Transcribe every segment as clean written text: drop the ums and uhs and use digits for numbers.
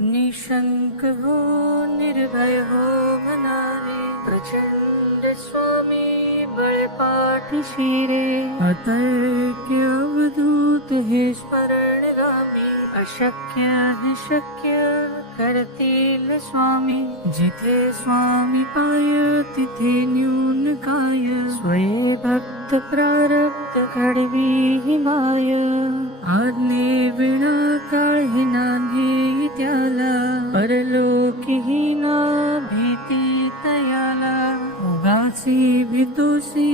निशंक हो निर्भय हो मनारे, प्रचंड स्वामी बळपाठीशी रे. अतर्क्य अवधूत हे स्मरणगामी, अशक्य हे शक्य करतील स्वामी. जिथे स्वामी पाय तिथे न्यून काय, स्वये भक्त प्रारब्ध घडवी ही माय. आज्ञे विना काही नाही त्याला, परलोकीही ना भीती तयाला. उगाची भीतोसी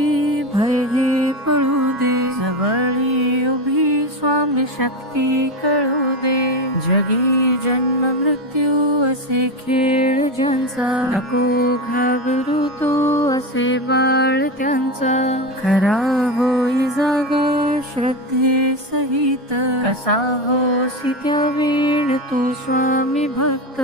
भय हे पळू दे, जवळी उभी स्वामी शक्ती कळू दे. जगी जन्म मृत्यू असे खेळ ज्यांचा, नको घाबरू तो असे बाळ त्यांचा. खरा होई जागा श्रद्धे सहित, कसा होसी त्या वेळ तू स्वामी भक्त.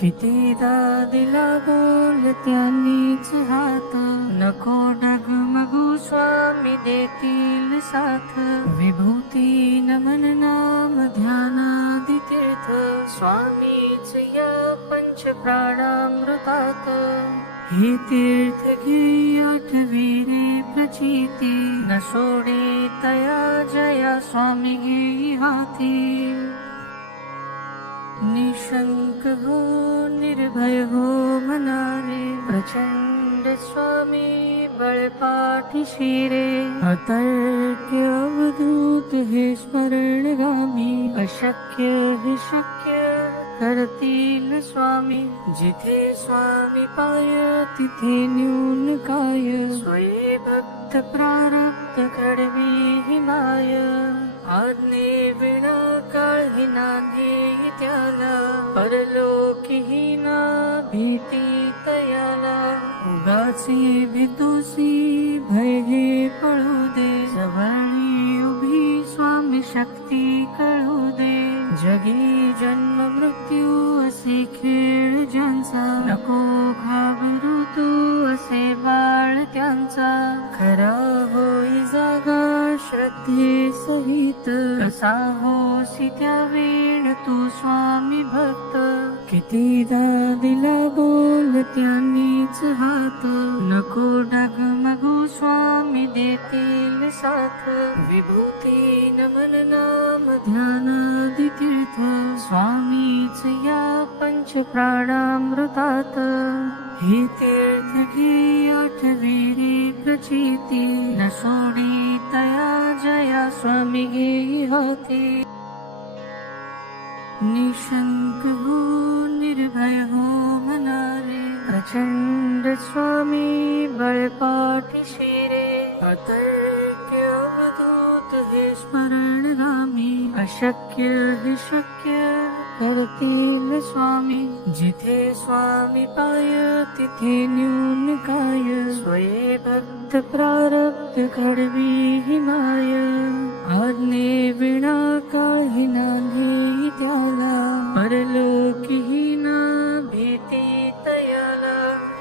कितीदा दिला बोल त्यांनीच हात, नको डगमगू स्वामी देतील साथ. विभूती नमन नाम ध्यानादि तीर्थ, स्वामीच या पंच प्राणामृतात. हे तीर्थ घे आठवी रे प्रचिती, न सोडे तया जया स्वामी घे हाती. निशंक हो निर्भय हो मनारे, प्रचंड स्वामी बळपाठीशी रे. अतर्क्य अवधूत हे स्मरणगामी, अशक्य हे शक्य करतील स्वामी. जिथे स्वामी पाय तिथे न्यून काय, स्वये भक्त प्रारब्ध घडवी ही माय. आज्ञे विना काही नाही त्याला, परलोकीही ना भीती तयाला. उगाची भीतोसी भय हे पळू दे, जवळी उभी स्वामी शक्ती कळू दे. जगी जन्म मृत्यू असे खेळ ज्यांचा, नको घाबरू तू असे बाळ त्यांचा. खरा होई जागा श्रद्धे सहित, कसा होसी त्या वेळ तू स्वामी भक्त. कितीदा दिला बोल त्यांनीच हात, नको डगमगू स्वामी देतील साथ. विभूती नमन नाम ध्यानादि तीर्थ, स्वामीच या पंच प्राणामृतात. हे तीर्थ घे आठवी रे प्रचिती, न सोडी तया जया स्वामी घे हाती. निशंक हो निर्भय हो मनारे, प्रचंड स्वामी बळपाठीशी रे. अतर्क्य अवधूत हे स्मरणगामी, अशक्य हे शक्य करतील स्वामी. जिथे स्वामी पाय तिथे न्यून काय, स्वये भक्त प्रारब्ध घडवी ही माय. आज्ञे विना काही नाही त्याला, परलोकीही ना भीती तयाला.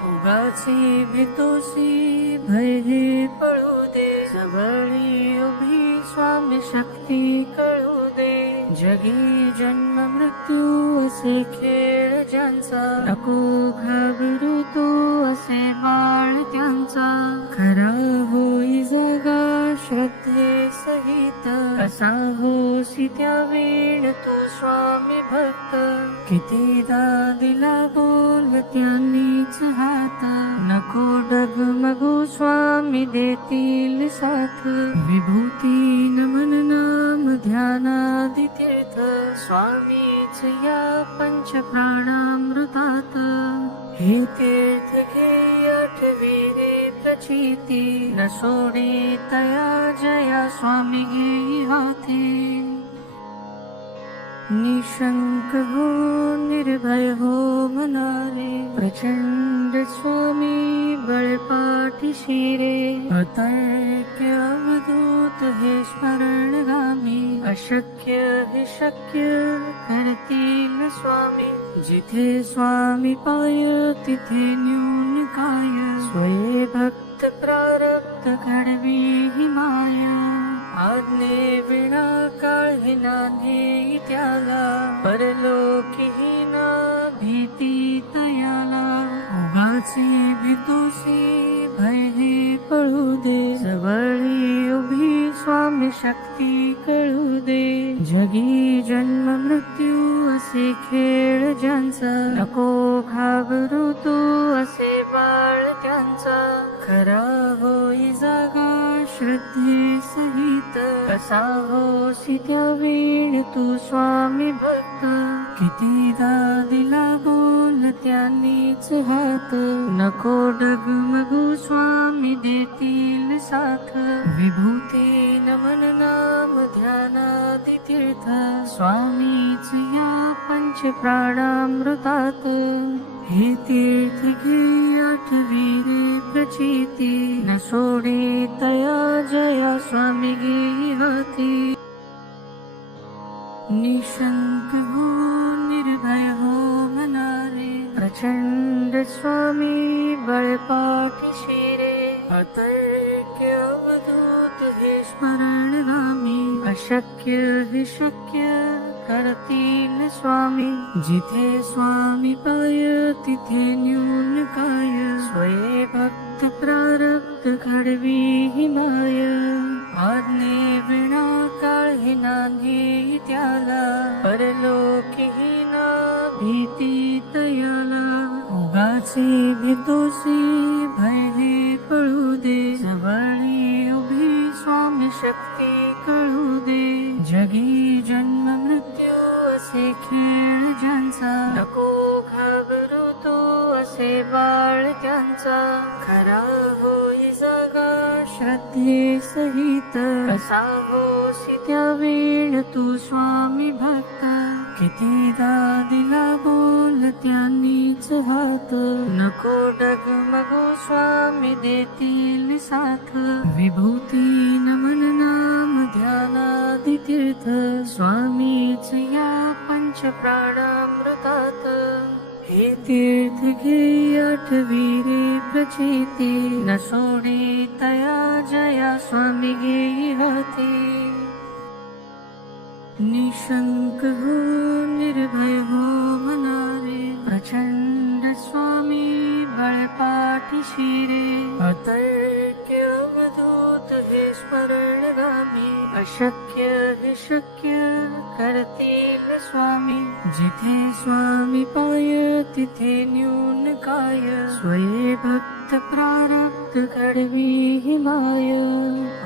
उगाची भीतोसी भय हे पळू दे, जवळी उभी स्वामी शक्ती कळू दे. जगी जन्म मृत्यू असे खेळ ज्यांचा, नको घाबरू तो असे बाळ त्यांचा. खरा होई जागा श्रद्धे सहित, कसा होसी त्या वेळ तू स्वामी भक्त. कितीदा दिला बोल त्यांनीच हात, नको डगमगू स्वामी देतील साथ. विभूती नमन नाम ध्यानादि तीर्थ, स्वामीच या पंच प्राणामृतात. हे तीर्थ घे आठवी रे प्रचिती, न सोडे तया जया स्वामी घे हाती. निशंक हो निर्भय हो मनारे, प्रचंड स्वामी बळपाठीशी रे. अतर्क्य अवधूत हे स्मरणगामी, अशक्य हे शक्य करतील स्वामी. जिथे स्वामी पाय तिथे न्यून काय, स्वये भक्त प्रारब्ध घडवी ही माय. आज्ञे विना काही नाही त्याला, परलोकीही ना उगाची भीतोसी भय हे पळू दे, जवळी उभी स्वामी शक्ती कळू दे. जगी जन्म मृत्यू असे खेळ ज्यांचा, नको घाबरू तू असे बाळ त्यांचा. खरा होई जागा श्रद्धे सहित, कसा होसी त्या वेळ तू स्वामी भक्त. कितीदा दिला बोल त्यांनीच हात, नको डगमगू स्वामी देतील साथ. विभूती नमन नाम ध्यानादी तीर्थ, स्वामीच या पंच प्राणामृतात. हे तीर्थ घे आठवी रे प्रचिती, न सोडे तया जया स्वामी घे हाती. निशंक हो निर्भय हो मनारे, प्रचंड स्वामी बळपाठीशी रे. अतर्क्य अवधूत हे स्मरण नामी, अशक्य हे शक्य करतील स्वामी. जिथे स्वामी पाय तिथे न्यून काय, स्वये भक्त प्रारब्ध घडवी ही माय. आज्ञे विना काळी नांदी त्याला, परलोकीही ना भीती तयाला. उगाची भीतोसी भय हे पळू दे, जवळी उभी स्वामी शक्ती कळू दे. जगी जन्म मृत्यू असे खेळ ज्यांचा, नको घाबरू तू असे बाळ त्यांचा. खरा होई जागा श्रद्धे सहित, कसा होसी त्या वेळ तू स्वामी भक्त. कितीदा दिला बोल त्यांनीच हात, नको डगमगू स्वामी देतील साथ. विभूती नमन नाम ध्यानादी तीर्थ, स्वामीच या पंच प्राणामृतात. हे तीर्थ घे आठवी रे प्रचिती, न सोडे तया जया स्वामी घे हाती. निशंक हो निर्भय हो मनारे, प्रचंड स्वामी बळपाठीशी रे. अतर्क्य अवधूत हे स्मरण गामी, अशक्य हे शक्य करतील स्वामी. जिथे स्वामी पाय तिथे न्यून काय, स्वये भक्त प्रारब्ध घडवी ही माय.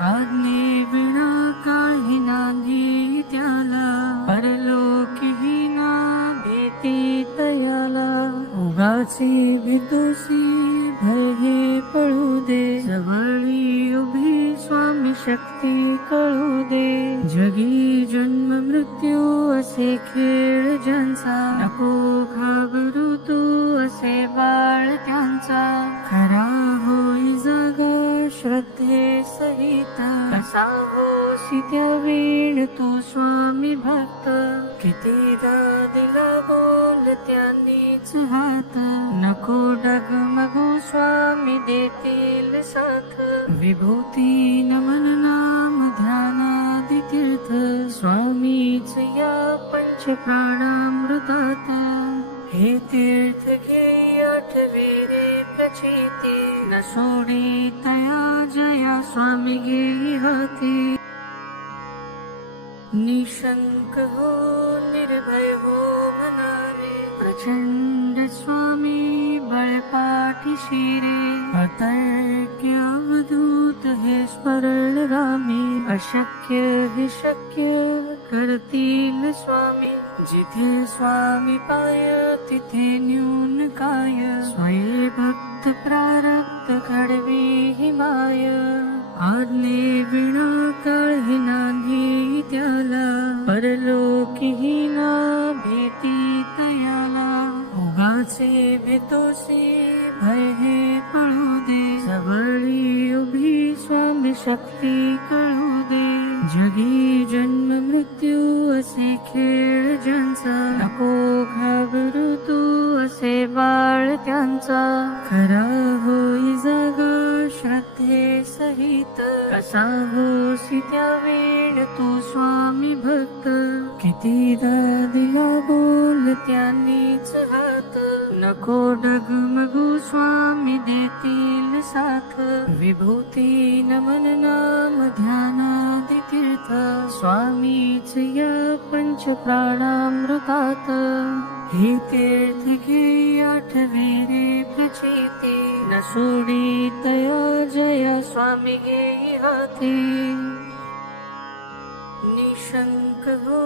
आज्ञे विना काही नांदी त्याला, परलोकीही ना भीती तयाला. उगाची भीतोसी भय हे पळू दे, जवळी उभी स्वामी शक्ती कळू दे. जगी जन्म मृत्यू असे खेळ ज्यांचा, नको घाबरू तू असे बाळ त्यांचा. खरा होई जागा श्रद्धे सहित, कसा होसी त्या वेळ तू स्वामी भक्त. कितीदा दिला बोल त्यांनीच हात, नको डगमगू स्वामी देतील साथ. विभूती नमन नाम ध्यानादी तीर्थ, स्वामीच या पंच प्राणामृतात. हे तीर्थ घे आठवी रे प्रचिती, न सोडे तया जया स्वामी घे हाती. निशंक हो निर्भय हो मनारे, प्रचंड स्वामी बळपाठीशी रे. अतर्क्य अवधूत हे स्मरण गामी, अशक्य हे शक्य करतील स्वामी. जिथे स्वामी पाय तिथे न्यून काय, स्वये भक्त प्रारब्ध घडवी ही माय. आज्ञे विना काळी नांदी त्याला, परलोकीही ना भीती तयाला. उगाचे भीतोसी भय हे पळू दे, जवळी उभी स्वामी शक्ती कळू दे. जगी जन्म मृत्यू असे खेळ ज्यांचा, नको घाबरू तू असे बाळ त्यांचा. खरा होई जागा श्रद्धे सहित, कसा होसी त्या वेळ तू स्वामी भक्त. कितीदा दिला बोल बोल त्यांनीच हात, नको डगमगू स्वामी देतील साथ. विभूती नमन नाम ध्यानादि तीर्थ, स्वामीच या पंच प्राणामृतात. हे तीर्थ घे आठवे रे प्रचिती, न सोडी तया जया स्वामी घे हाती. निशंक हो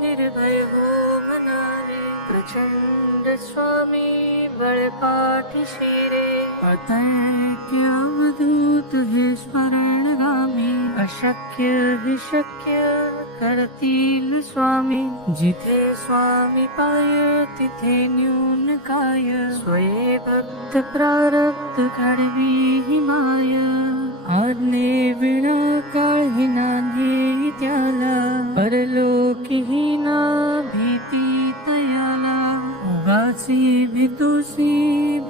निर्भय हो मनारे, प्रचंड स्वामी बळ पाठीशी रे. अतर्क्य अवधूत हे स्मरणगामी, अशक्य विशक्य करतील स्वामी. जिथे स्वामी पाय तिथे न्यून काय, स्वये भक्त प्रारब्ध घडवी ही माय. आज्ञे विना काही नांदी त्याला, परलोकीही ना भीती तयाला. उगाची भीतुसी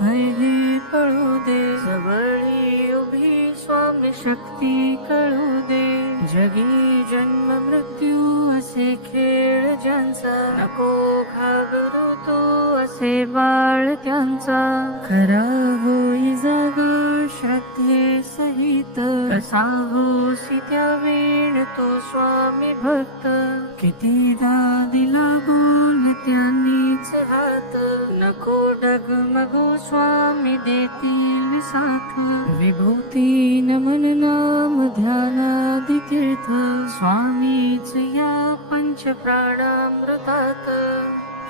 भय हे पळू दे, जवळी उभी स्वामी शक्ती कळू दे. जगी जन्म मृत्यू असे खेळ ज्यांचा, नको घाबरू तो असे बाळ त्यांचा. खरा होई जागा श्रद्धे सहित, कसा होसी त्या वेळ तो स्वामी भक्त. कितीदा दिला बोल त्यांनीच हात, नको डगमगू स्वामी देतील साथ. विभूती नमन नाम ध्यानादि तीर्थ, स्वामीच या पंच प्राणामृतात.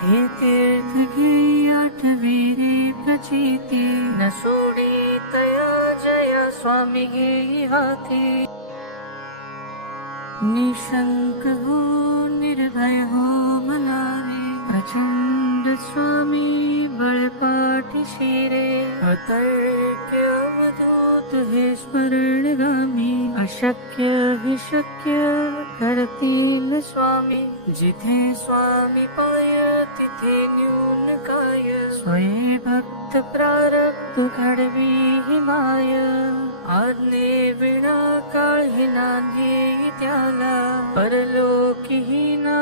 हे तीर्थ घे आठवे रे प्रचिती, न सोडी तया जया स्वामी घे हाती. निशंक हो निर्भय हो मनारे, प्रचंड स्वामी बळ पाठीशी रे. अतर्क्य अवधूत हे स्मरणगामी, अशक्य विशक्य करतील स्वामी. जिथे स्वामी पाय तिथे न्यून काय, स्वये भक्त प्रारब्ध घडवी ही माय. आज्ञे विना काही नांदी त्याला, परलोकीही ना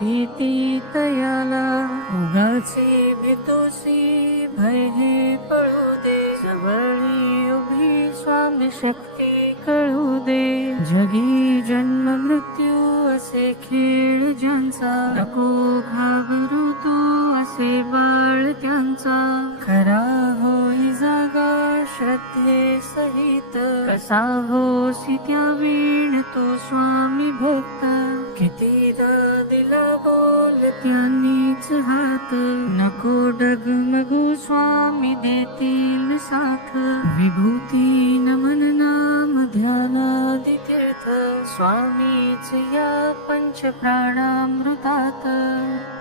भीती तयाला. उगाची भीतोसी भय हे पळू दे, जवळी उभी स्वामी शक्ती कळू दे. जगी जन्म मृत्यू असे खेळ ज्यांचा, नको घाबरू तू असे बाळ त्यांचा. खरा होई जागा श्रद्धे सहित, कसा होसी त्या वेळ तो स्वामी भक्त. कितीदा दिला बोल त्यांनीच हात, नको डगमगू स्वामी देतील साथ. विभूती नमन नाम ध्यानादि तीर्थ, स्वामीच या पंच प्राणामृतात.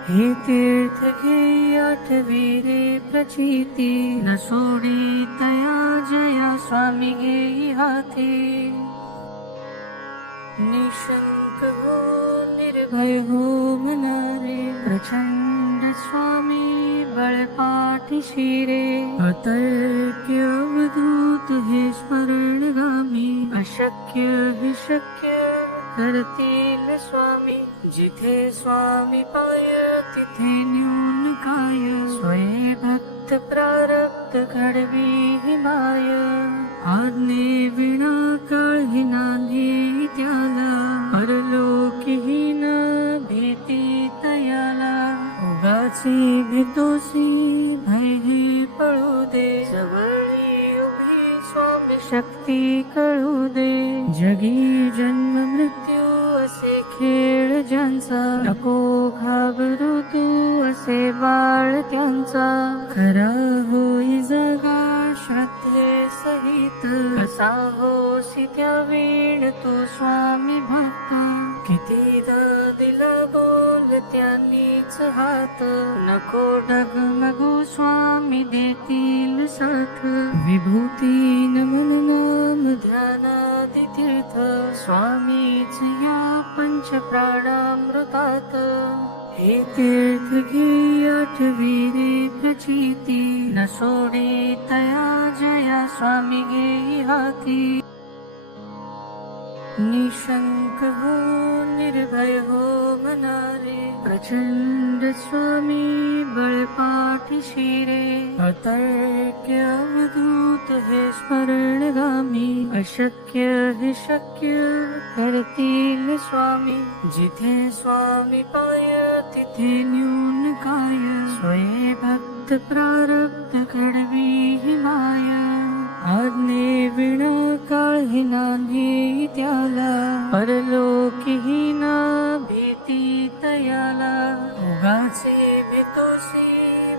हे तीर्थ घे आठवे रे प्रचिती, न सोडी तया जया स्वामी घे हाती. निशंक हो निर्भय हो मनारे, प्रचंड स्वामी बळ पाठीशी रे. अतर्क्य अवधूत हे स्मरणगामी, अशक्य विशक्य करतील स्वामी. जिथे स्वामी पाय तिथे न्यून काय, स्वये भक्त प्रारब्ध घडवी ही माय. आज्ञे विना काही नांदी त्याला, परलोकीही ना भीती तयाला. उगाची भीतोसी भय हे पळू दे, जवळी उभी स्वामी शक्ती कळू दे. जगी जन्म मृत्यू असे खेळ ज्यांचा, नको घाबरू तू असे बाळ त्यांचा. खरा होई जागा श्रद्धे सहित, कसा होसी त्या वेळ तू स्वामी भक्त. कितीदा दिला बोल त्यांनीच हात, नको डगमगू स्वामी देतील साथ. विभूती नमन नाम ध्यानादि तीर्थ, स्वामीच या पंच प्राणामृतात. हे तीर्थ घे आठवे रे प्रचिती, न सोडी तया जया स्वामी घे हाती. निशंक हो निर्भय हो मनारे प्रचंड स्वामी बळपाठीशी रे अतर्क्य अवधूत हे स्मरणगामी अशक्य हे शक्य करतील स्वामी जिथे स्वामी पाय तिथे न्यून काय स्वये भक्त प्रारब्ध घडवी ही माया आज्ञे विना काही नाही त्याला परलोकीही ना भीती तयाला उगाचे भीतोसी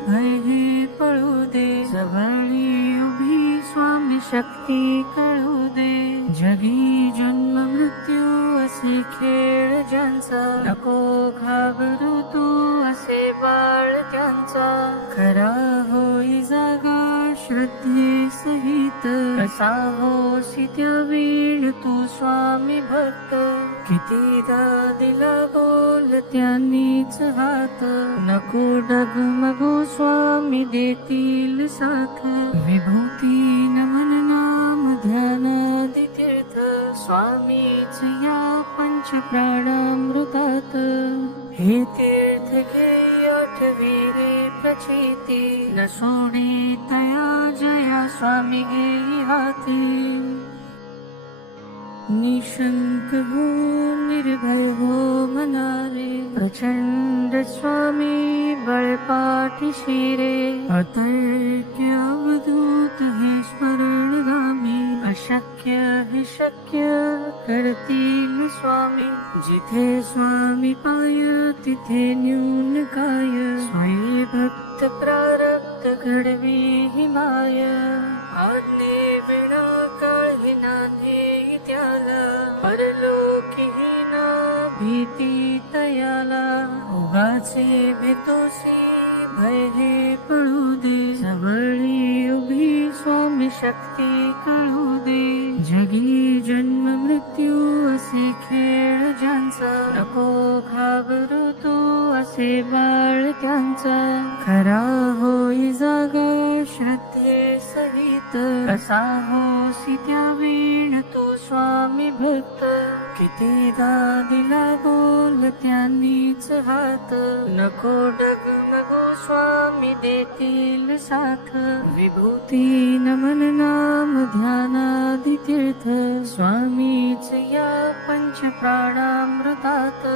भय हे पळू दे जवळी उभी स्वामी शक्ती कळू दे जगी जन्म मृत्यू असे खेळ ज्यांचा नको घाबरू तू असे बाळ त्यांचा खरा होई जागा श्रद्धे सहित कसा होशी त्या वेळ तू स्वामी भक्त कितीदा दिला बोल त्यांनीच हात नको डगमगू स्वामी देतील साथ विभूती नमन नाम ध्यानादि तीर्थ स्वामीच या पंच प्राणामृतात हे तीर्थ घे आठवी रे प्रचिती न सोडी तया जया स्वामी घे हाती निशंक हो निर्भय हो मनारे प्रचंड स्वामी बळपाठीशी रे अतर्क्य अवधूत हे स्मरणगामी अशक्य हे शक्य करतील स्वामी जिथे स्वामी पाय तिथे न्यून काय स्वये भक्त प्रारब्ध घडवी ही माया आज्ञे विना काही नाही त्याला परलोकीही ना भीती तयाला उगाचे भीतोसी भय हे पळू दे जवळी उभी स्वामी शक्ती कळू दे जगी जन्म मृत्यू असे खेळ ज्यांचा नको घाबरू तू असे बाळ त्यांचा खरा होई जागा श्रद्धे सहित कसा होसी त्या वेळ तू स्वामी भक्त कितीदा दिला बोल त्यांनीच हात नको डगमगू स्वामी देतील साथ विभूती नमन नाम ध्यानादि तीर्थ स्वामीच या पंच प्राणामृतात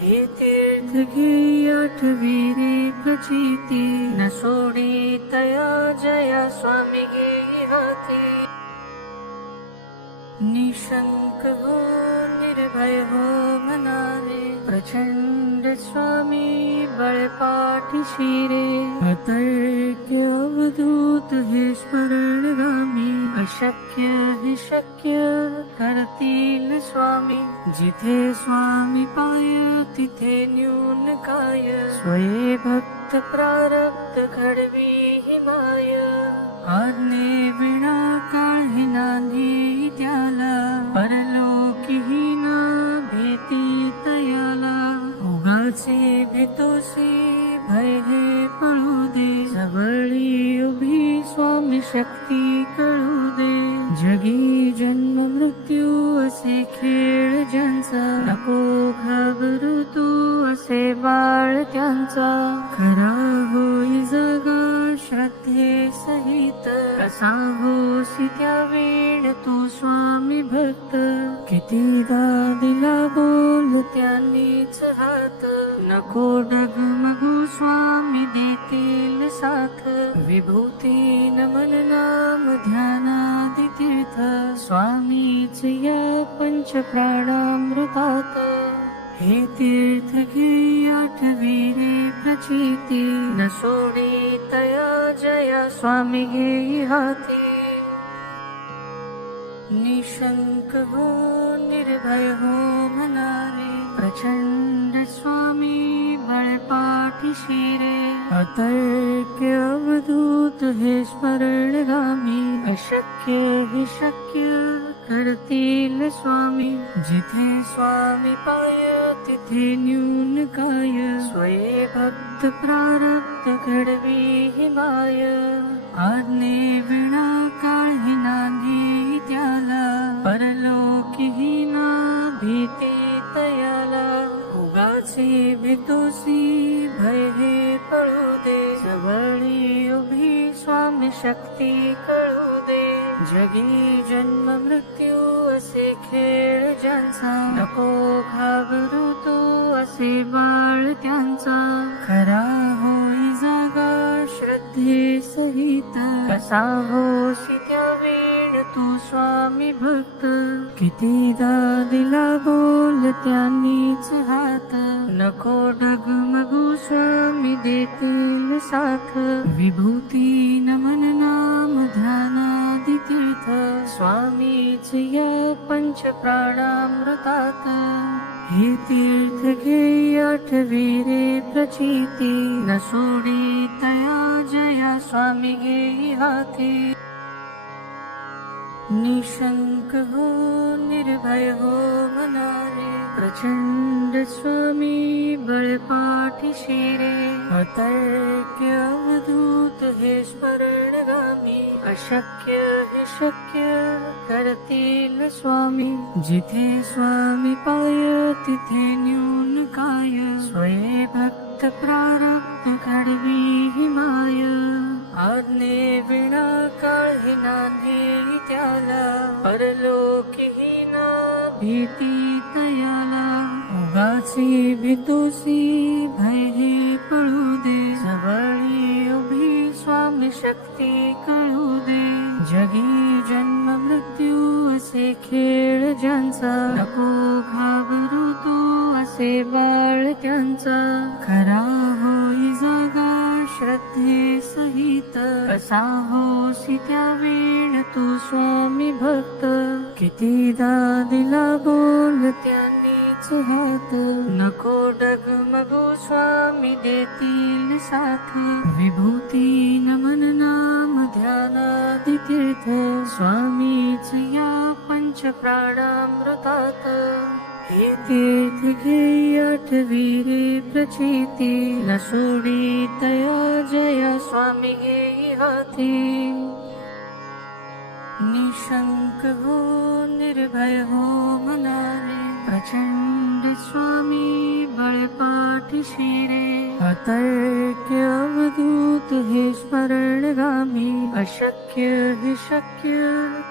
हे तीर्थ घे आठवी रे प्रचिती न सोडी तया जया स्वामी घे हाती निशंक हो निर्भय हो मनारे प्रचंड स्वामी बळपाठीशी रे अतर्क्य अवधूत हे स्मरणगामी अशक्य हे शक्य करतील स्वामी जिथे स्वामी पाय तिथे न्यून काय स्वये भक्त प्रारब्ध घडवी ही माया आज्ञे विना काही नाही त्याला परलोकीही ना भीती तयाला उगाचे भीतोसी भय हे पळू दे जवळी उभी स्वामी शक्ती कळू दे जगी जन्म मृत्यू असे खेळ ज्यांचा नको घाबरू तू असे बाळ त्यांचा खरा होई जागा श्रद्धे सहित कसा होसी त्या वेळ तू स्वामी भक्त कितीदा दिला बोल त्यांनीच हात नको डगमगू स्वामी देतील साथ विभूती नमन नाम ध्यानादि तीर्थ स्वामीच या पंच प्राणामृतात हे तीर्थ घे आठवी रे प्रचिती न सोडी तया जया स्वामी घे हाती निशंक हो निर्भय हो मनारे प्रचंड स्वामी बळपाठीशी रे अतर्क्य अवधूत हे स्मरणगामी अशक्य हे शक्य करतील स्वामी जिथे स्वामी पाय तिथे न्यून काय स्वये भक्त प्रारब्ध घडवी ही माया आज्ञे विना काही नाही त्याला परलोकीही ना उगाची भीतुसी भय हे पळू दे, जवळी उभी स्वामी शक्ती कळू दे. जगी जन्म मृत्यू असे खेळ ज्यांचा, नको घाबरू तू असे बाळ त्यांचा. खरा होई जागा श्रद्धे सहित, कसा होशी त्या वेळ तू स्वामी भक्त. कितीदा दिला बोल त्यांनीच हात, नको डगमगू स्वामी देतील साथ. विभूती नमन नाम ध्यानादि तीर्थ, स्वामीच या पंच प्राणामृतात. हे तीर्थ घे आठवी रे प्रचिती, न सोडी तया जया स्वामी घे हाती. निशंक हो निर्भय हो मनारे, प्रचंड स्वामी बळ पाठीशी रे. अतर्क्य अवधूत हे स्मरणगामी, अशक्य हे शक्य करतील स्वामी. जिथे स्वामी पाय तिथे न्यून काय, स्वये भक्त प्रारब्ध घडवी ही माय. आज्ञे विना काही नाही त्याला, परलोकीही ना भीती तयाला. उगाची भीतुसी भय हे पळू दे, जवळी उभी स्वामी शक्ती कळू दे. जगी जन्म मृत्यू असे खेळ ज्यांचा, नको घाबरू तू असे बाळ त्यांचा. खरा होई जागा श्रद्धे सहित, कसा होसी त्या वेळ तू स्वामी भक्त. कितीदा दिला बोल त्यांनीच हात, नको डगमगू स्वामी देतील साथ. विभूती नमन नाम ध्यानादि तीर्थ, स्वामीच या पंच प्राणामृतात. हे तीर्थ घे आठवी रे प्रचिती, न सोडी तया जया स्वामी घे हाती. निशंक हो निर्भय हो मनारे, प्रचंड स्वामी बळ पाठीशी रे. अतर्क्य अवधूत हे स्मरणगामी, अशक्य हे शक्य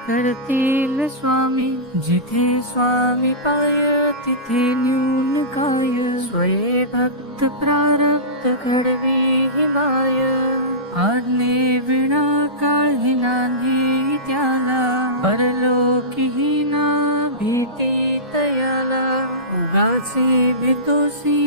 करतील स्वामी. जिथे स्वामी पाय तिथे न्यून काय, स्वये भक्त प्रारब्ध घडवी ही माय. आज्ञे विना काही नाही त्याला, परलोकीही ना भीती तयाला. उगाची भीतुसी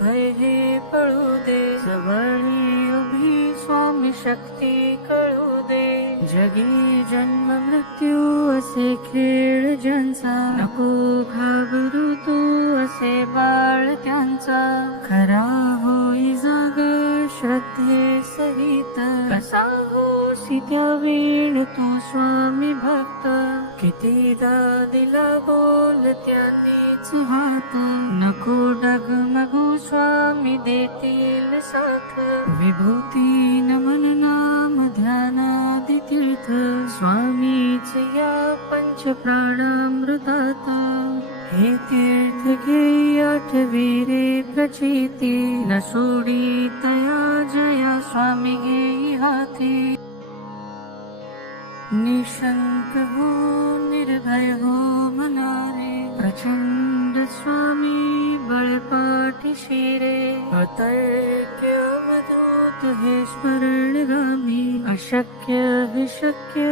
भय हे पळू दे, जवळी उभी स्वामी शक्ती कळू दे. जगी जन्म मृत्यू असे खेळ ज्यांचा, नको घाबरू तू असे बाळ त्यांचा. खरा होई जाग श्रद्धे सहित, कसा होसी त्या वेळ तू स्वामी भक्त. कितीदा दिला बोल त्यांनीच हात, नको डगमगू स्वामी देतील साथ. विभूती नमन नाम ध्यानादि तीर्थ, स्वामीच या पंच प्राणामृतात. हे तीर्थ घे आठवी रे प्रचिती, न सोडी तया जया स्वामी घे हाती. निशंक हो निर्भय हो मनारे, प्रचंड स्वामी बळ पाठीशी रे. अतर्क्य अवधूत हे स्मरणगामी, अशक्य हे शक्य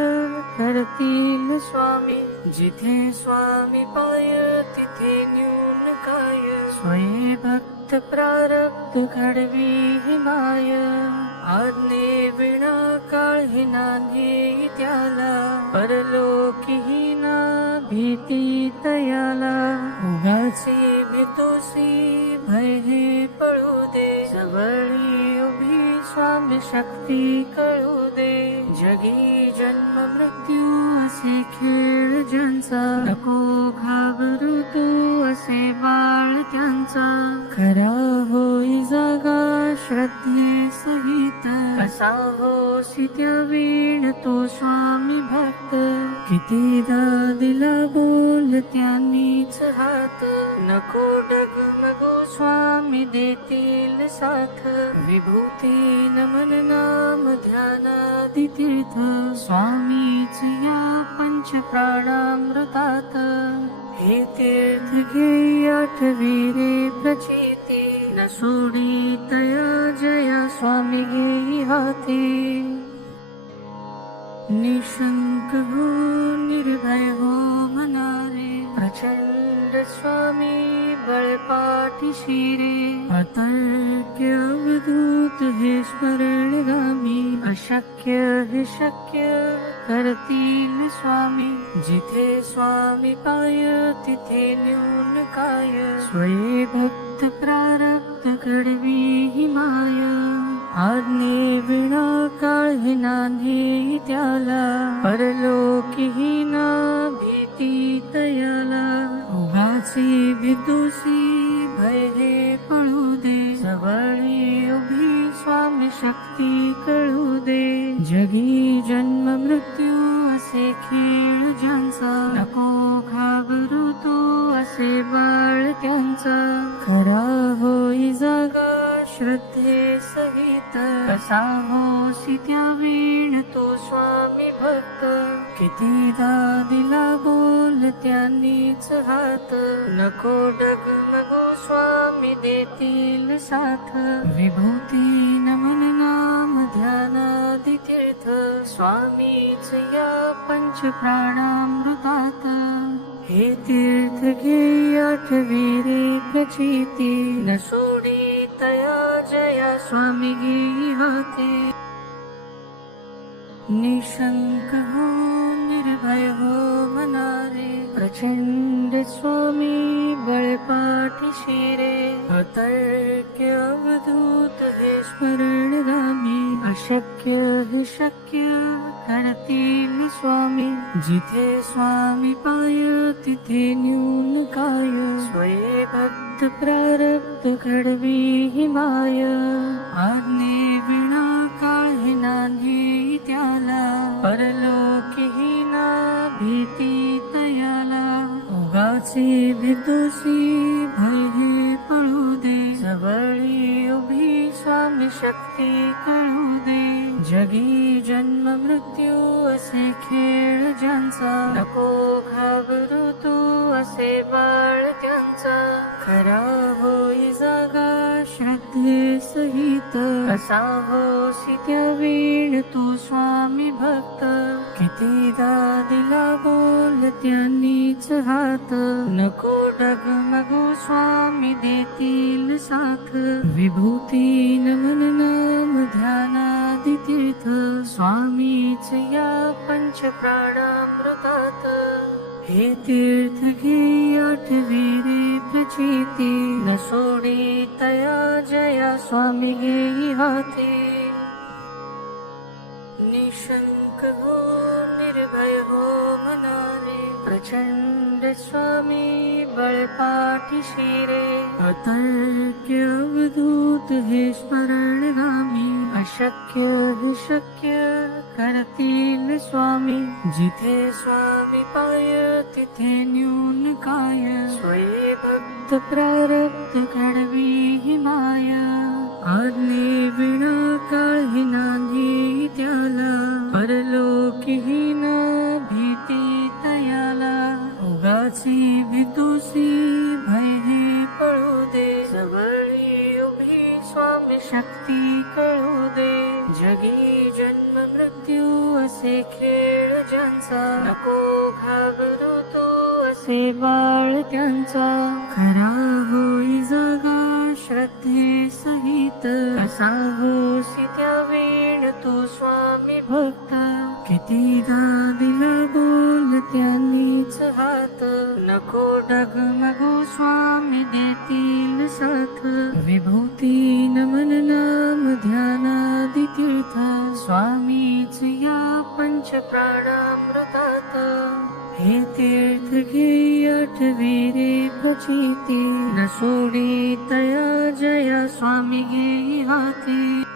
करतील स्वामी. जिथे स्वामी पाय तिथे न्यून काय, स्वये भक्त प्रारब्ध घडवी ही माय. आज्ञे विना काही नाही त्याला, परलोकीही ना भीती तयाला. उगाची भीतुसी भय हे पळू दे, जवळी उभी स्वामी शक्ती कळू दे. जगी जन्म मृत्यू असे खेळ ज्यांचा, नको घाबरू तू असे बाळ त्यांचा. खरा होई जागा श्रद्धे सहित कसा होसी त्या वीण तो स्वामी भक्त कितीदा दिला बोल त्यांनीच हात नको डगमगू स्वामी देतील साथ विभूती नमन नाम ध्यानादि तीर्थ स्वामीच या पंच प्राणामृतात हे तीर्थ घे आठवी रे प्रचिती न सोडी तया जया स्वामी घे हाती निशंक हो निर्भय हो मनारे प्रचंड स्वामी बळपाठीशी रे अतर्क्य अवधूत हे स्मरणगामी अशक्य हे शक्य करतील स्वामी जिथे स्वामी पाय तिथे न्यून काय स्वये भक्त प्रारब्ध कडवी ही माय आज्ञे विना काळ नांदे त्याला परलोकी ना भीती तयाला उगाची भीतुसी भय हे पळू दे जवळी उभी स्वामी शक्ती कळू दे जगी जन्म मृत्यू असे खेळ ज्यांचा नको घाबरू तू असे बाळ त्यांचा खरा होई जागा श्रद्धे सहित कसा होसी त्या वीण तो स्वामी भक्त कितीदा दिला बोल त्यांनीच हात नको डगमगू स्वामी देतील साथ विभूती नमन नाम ध्यानादि तीर्थ स्वामीच या पंच प्राणामृतात हे तीर्थ घे आठवी रे प्रचिती न सोडी तया जया स्वामी घे हाती निशंक हो निर्भय हो मनारे प्रचंड स्वामी बळपाठीशी रे अतर्क्य अवधूत हे स्मरणगामी अशक्य हे शक्य करतील स्वामी जिथे स्वामी पाय तिथे न्यून काय स्वये भक्त प्रारब्ध घडवी ही माय आज्ञे विना काळ नांदे त्याला परलोकी ना भीती तयाला उगाची भीतुसी भय हे पळू दे जवळी उभी स्वामी शक्ती कळू दे जगी जन्म मृत्यू असे खेळ ज्यांचा नको घाबरू तू असे बाळ त्यांचा खरा होई जागा श्रद्धे सहित कसा होसी त्या वीण तू स्वामी भक्त कितीदा दिला बोल त्यांनीच हात नको डगमगू स्वामी देतील साथ विभूती नमन नाम ध्यानादि तीर्थ स्वामीच या पंच प्राणामृतात हे तीर्थ घे आठवी रे प्रचिती न सोडी तया जया स्वामी घे हाती निशंक हो निर्भय हो मनारे प्रचंड स्वामी बळपाठीशी रे अतर्क्य अवधूत हे स्मरणगामी अशक्य हे शक्य करतील स्वामी जिथे स्वामी पाय तिथे न्यून काय स्वये भक्त प्रारब्ध घडवी ही माय आज्ञे विना काळ नांदे त्याला परलोकी ना भीती तयाला उगाची भीतुसी भय हे पळू दे जवळी उभी स्वामी शक्ती कळू दे जगी जन्म मृत्यू असे खेळ ज्यांचा नको घाबरू तू असे बाळ त्यांचा खरा होई जागा श्रद्धे सहित कसा होसी त्या वीण तू स्वामी भक्त कितीदा दिला बोल त्यांनीच हात नको डगमगू स्वामी देतील साथ विभूती नमन नाम ध्यानादि तीर्थ स्वामीच या पंच प्राणामृतात हे तीर्थ घे आठवी रे प्रचिती न सोडी तया जया स्वामी घे हाती